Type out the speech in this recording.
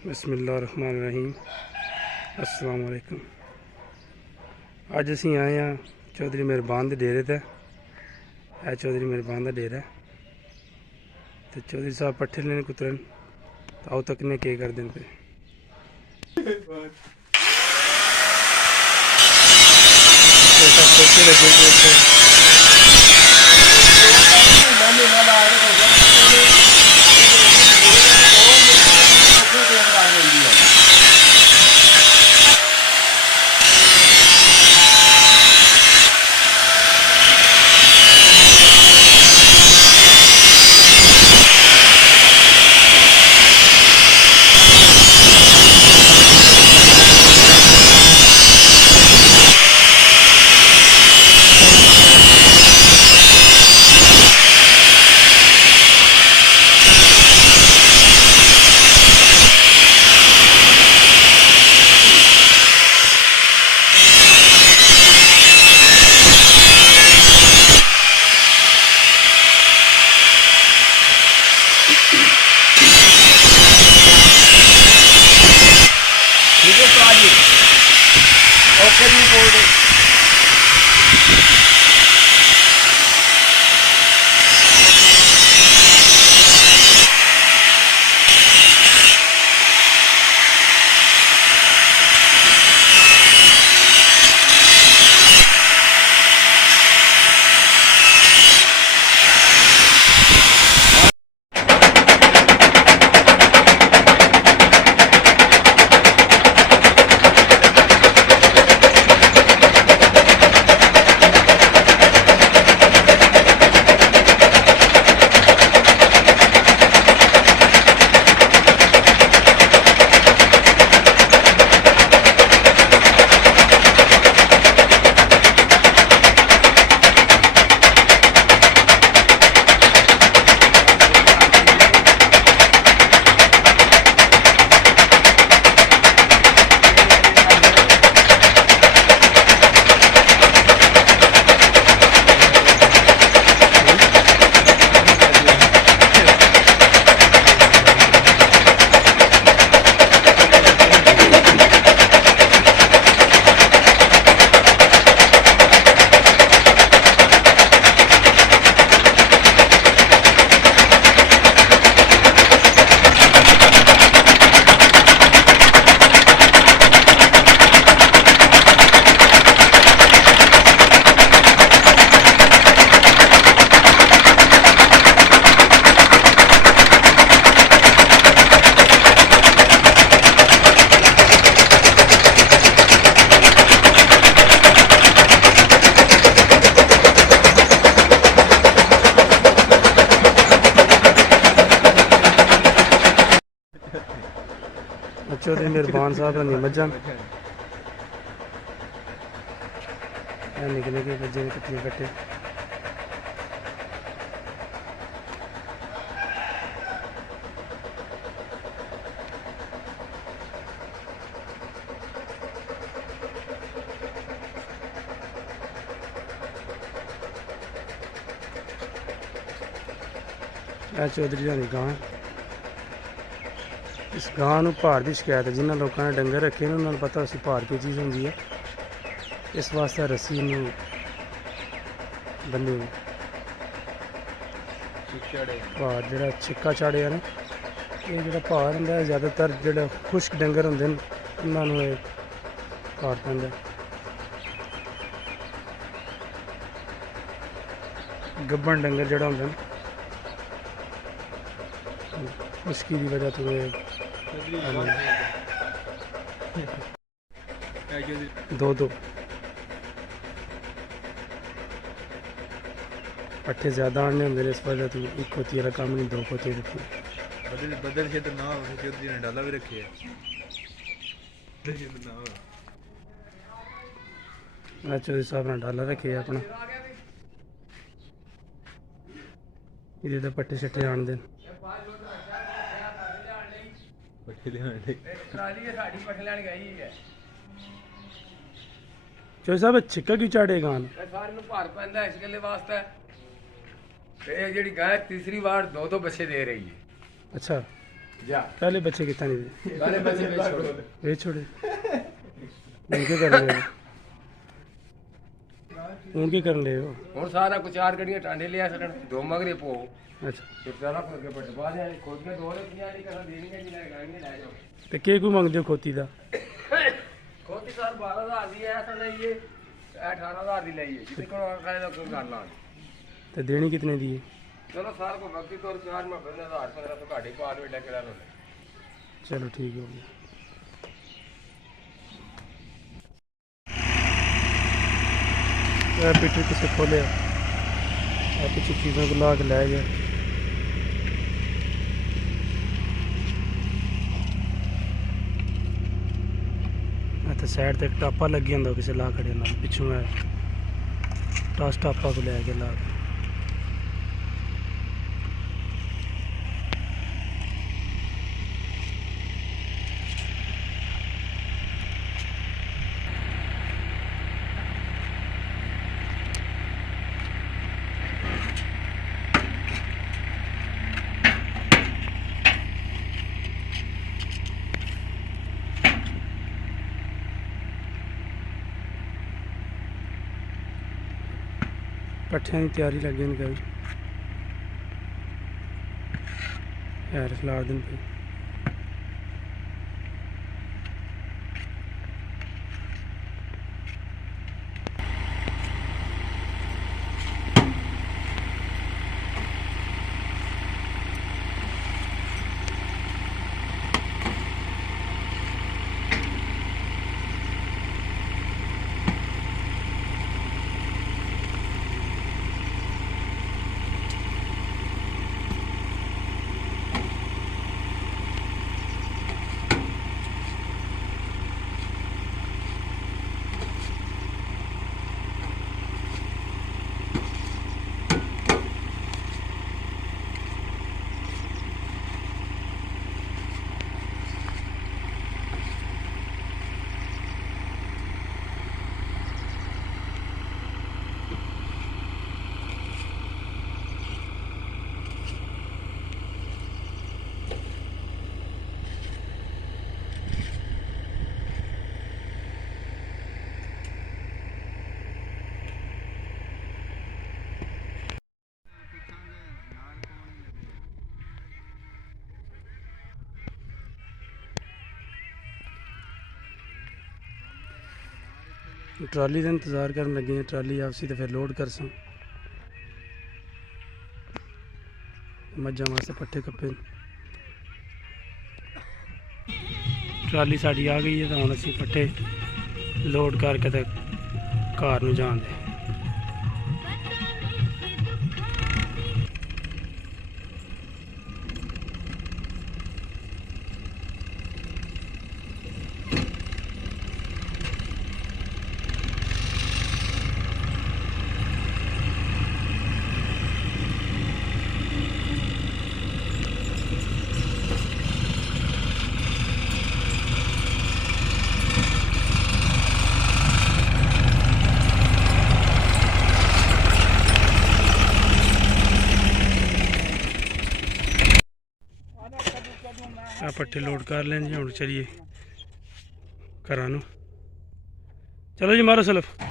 बिस्मिल्लाहिर्रहमानिर्रहीम। अस्सलाम वालेकुम। अज असी आए हैं चौधरी मेहरबान के डेरे ते। है चौधरी मेहरबान का डेरा तो चौधरी साहब पट्ठे लेने कुतरन तो आओ तक ने के कर दें पे चौधरी मेहरबान साहब का मज्जां निकले के बच्चे ने कितने कट्टे चौधरी की गां इस गां नूं भार की शिकायत है। जिन्होंने लोगों ने डंगर रखे ने उन्होंने पता उस भार की चीज़ होंगी है, इस वास्ते रस्सी बनी हुई भार जो छिक्का चाड़े ना ये जो भार होंगे ज़्यादातर जो खुश्क डंगर होंगे उन्होंने भार पैंदा। गब्बन डंगर जो होंगे खुश्की की वजह तो दो पट्ठे ज़्यादा आने होंगे इस वजह तो एक होती है काम नहीं, दो होती है बदल से तो ना चौधरी ने डाला भी रखे है। चौधरी साहब ने डाला रखे है अपना ये तो पट्टे शट्टे आन देन चौधरी साहब छिक्का क्यों चाड़े गान भार पैंदा इस गल्ले वास्ते ते जिहड़ी गाय तीसरी बार दो बच्चे दे रही है। अच्छा जा पहले बच्चे कितना नहीं दे पहले बच्चे बेच छोड़ो वे छोड़े उनके कर ले उनके कर ले हो ਹੁਣ ਸਾਰਾ ਕੁ 4 ਗੱਡੀਆਂ ਟਾਂਡੇ ਲਿਆ ਸਕਣ 2 ਮਗਰੇ ਪੋ अच्छा ਤੇ ਸਾਰਾ ਕਰਕੇ ਪੱਟ ਬਾਹਰ ਆ ਖੋਦ ਕੇ 2 ਨੇ 50 ਨਹੀਂ ਕਰਾਂ ਦੇਣਗੇ ਜੀ ਲੈ ਗਾਂਗੇ ਲੈ ਜਾਓ तो के कोई मंगते हो खोती का ਖੋਤੀ ਸਰ 12000 ਦੀ ਐ ਤਾਂ ਲਈਏ 18000 ਦੀ ਲਈਏ ਜਿੱਤੇ ਕੋਲ ਕਹਿੰਦਾ ਕੋਈ ਕਰ ਲਾਂ तो देनी कितने दी है ਚਲੋ ਸਾਰ ਕੋ ਵਕਤੀ ਤੌਰ ਤੇ ਆਜ ਮੈਂ 15000 ਤੋਂ ਘਾਟੇ ਪਾ ਲਵੇ ਡੈਕੜਾ ਲੋ चलो ठीक हो गया पीछे किसे खोले पीछे चीज़ों को ला के लै गया तो साइड तक टापा लगी होंगे किसी ला खड़े ना पिछू है टस टापा को लैके ला के पट्ठियां की तैयारी लगी इनका भी यार खिलाड़ दिन पे ट्राली का इंतज़ार कर लगे हैं ट्राली आपसी तो फिर लोड कर सो मझा वास्ते पट्ठे कप्पे ट्राली साड़ी आ गई है तो हम असी पट्ठे लोड करके तो घर में जान दे पट्टे लोड कर लें जी हम चलिए घरां नूं चलो जी मारो सलफ